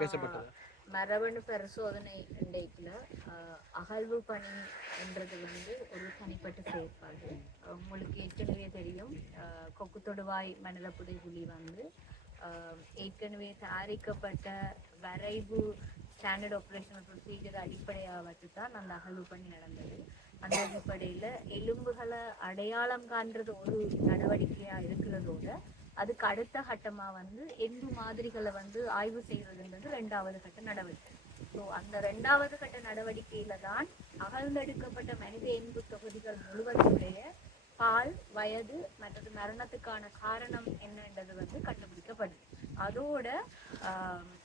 பேசப்பட்டது. மரபணு பரிசோதனை இன்றைக்குல அகழ்வு பணி என்றது ஒரு தனிப்பட்ட செயற்பாடு. உங்களுக்கு ஏற்கனவே தெரியும், கொக்கு தொடுவாய் மனித புதைகுழி ஏற்கனவே தயாரிக்கப்பட்ட வரைவு ஸ்டாண்டர்ட் ஆப்ரேஷனல் ப்ரொசீஜர் அடிப்படையாக வச்சுதான் அந்த அகழ்வு பணி நடந்தது. அந்த அடிப்படையில எலும்புகளை அடையாளம் காண்றது ஒரு நடவடிக்கையா இருக்கிறதோட அதுக்கு அடுத்த கட்டமா எலும்பு மாதிரிகளை ஆய்வு செய்யறதுன்றது 2வது கட்ட நடவடிக்கை. ஸோ அந்த 2வது கட்ட நடவடிக்கையில தான் அகழ்ந்தெடுக்கப்பட்ட மனித எலும்பு தொகுதிகள் முழுவதுடைய பால், வயது மற்றது மரணத்துக்கான காரணம் என்னன்றது கண்டுபிடிக்கப்படுது. அதோட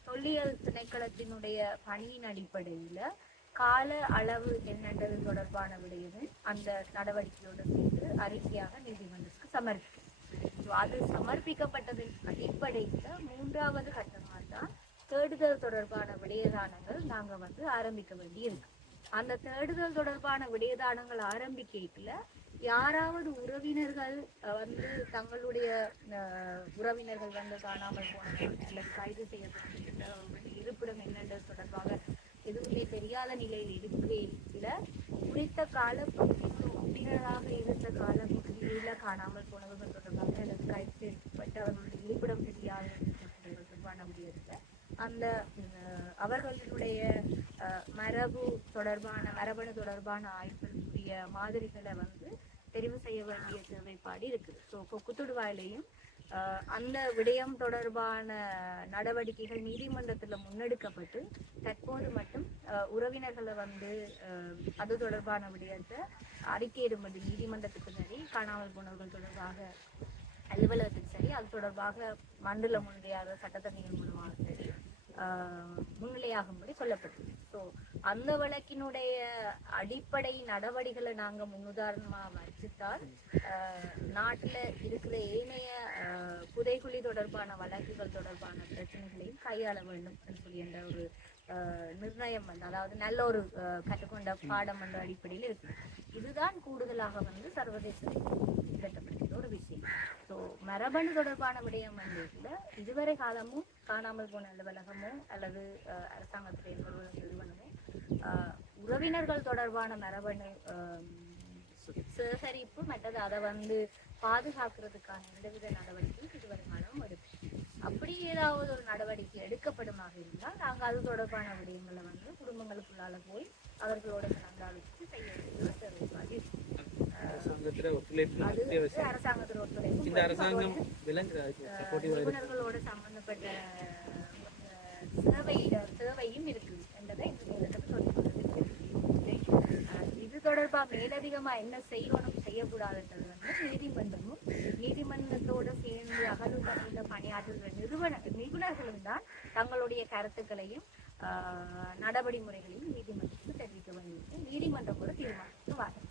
தொல்லியல் திணைக்களத்தினுடைய பணியின் அடிப்படையில கால அளவு என்னன்றது தொடர்பான விடயமும் அந்த நடவடிக்கையோடு சேர்த்து அறிக்கையாக நீதிமன்றத்துக்கு சமர்ப்பிக்கும். அது சமர்ப்பிக்கப்பட்டதன் அடிப்படையில 3வது கட்டமாக தான் தேடுதல் தொடர்பான விடயதானங்கள் நாங்க ஆரம்பிக்க வேண்டி இருக்கு. அந்த தேடுதல் தொடர்பான விடயதானங்கள் ஆரம்பிக்கல யாராவது உறவினர்கள் தங்களுடைய உறவினர்கள் காணாமல் போனவர்கள் அல்லது கைது செய்யப்பட்ட இருப்பிடம் என்னன்றது தொடர்பாக எதுவுமே தெரியாத நிலையில் இருக்கையில குறித்த காலப்பகுதியில் உறுப்பினராக இருந்த காலப்பகுதியில காணாமல் போனவர்கள் தொடர்பாக அல்லது கைது செய்யப்பட்ட அவர்களுடைய இருப்பிடம் தெரியாத தொடர்பான முடியல அந்த அவர்களுடைய மரபணு தொடர்பான ஆய்வுகளுடைய மாதிரிகளை தெரிவு செய்ய வேண்டிய தேவைப்பாடு இருக்குது. ஸோ கொக்குத்தொடுவாயிலையும் அந்த விடயம் தொடர்பான நடவடிக்கைகள் நீதிமன்றத்துல முன்னெடுக்கப்பட்டு தற்போது மட்டும் உறவினர்களை அது தொடர்பான விடயத்தை அறிக்கையிடும்படி நீதிமன்றத்துக்கு சரி, காணாமல் போனவர்கள் தொடர்பாக அலுவலகத்துக்கு சரி, அது தொடர்பாக மண்டல முன்னிலையாக சட்டத்தரணிகள் மூலமாக சரி முன்னிலையாகும்படி சொல்லப்பட்டது. ஸோ அந்த வழக்கினுடைய அடிப்படை நடவடிக்கைகளை நாங்க முன்னுதாரணமா வச்சுட்டால் நாட்டுல இருக்கிற ஏனைய புதைகுழி தொடர்பான வழக்குகள் தொடர்பான பிரச்சனைகளையும் கையாள வேண்டும் என்று சொல்லி என்ற ஒரு நிர்ணயம் அதாவது நல்ல ஒரு கற்றுக்கொண்ட பாடம் என்ற அடிப்படையில் இருக்கு. இதுதான் கூடுதலாக சர்வதேச திட்டப்படுகிற ஒரு விஷயம். ஸோ மரபணு தொடர்பான விடயம் இதுவரை காலமும் காணாமல் போன அலுவலகமோ அல்லது அரசாங்கத்தில் எங்களுடைய நிறுவனமோ உறவினர்கள் தொடர்பான மரபணு சேகரிப்பு மற்றது அதை பாதுகாக்கிறதுக்கான எந்தவித நடவடிக்கையும் இதுவரை காலமும் இருக்கு. அப்படி ஏதாவது ஒரு நடவடிக்கை எடுக்கப்படுமாக இருந்தால் நாங்கள் அது தொடர்பான விடயங்களை குடும்பங்களுக்குள்ளால போய் அவர்களோட கலந்தாலோசித்து செய்ய வேண்டிய தேவைப்பாடு அரசாங்கத்தில் ஒத்துழைப்பு நிபுணர்களோட சம்பந்தப்பட்ட சேவையும் இருக்குது என்பதை இது தொடர்பா மேலதிகமா என்ன செய்யணும் செய்யக்கூடாதுன்றது நீதிமன்றத்தோட சேர்ந்து அகழ்வு பணியில பணியாற்றுகிற நிபுணர்களும் தான் தங்களுடைய கருத்துக்களையும் நடவடிமுறைகளையும் நீதிமன்றத்துக்கு தெரிவிக்க வேண்டியது. நீதிமன்றம் ஒரு தீர்மானத்துக்கு வரும்.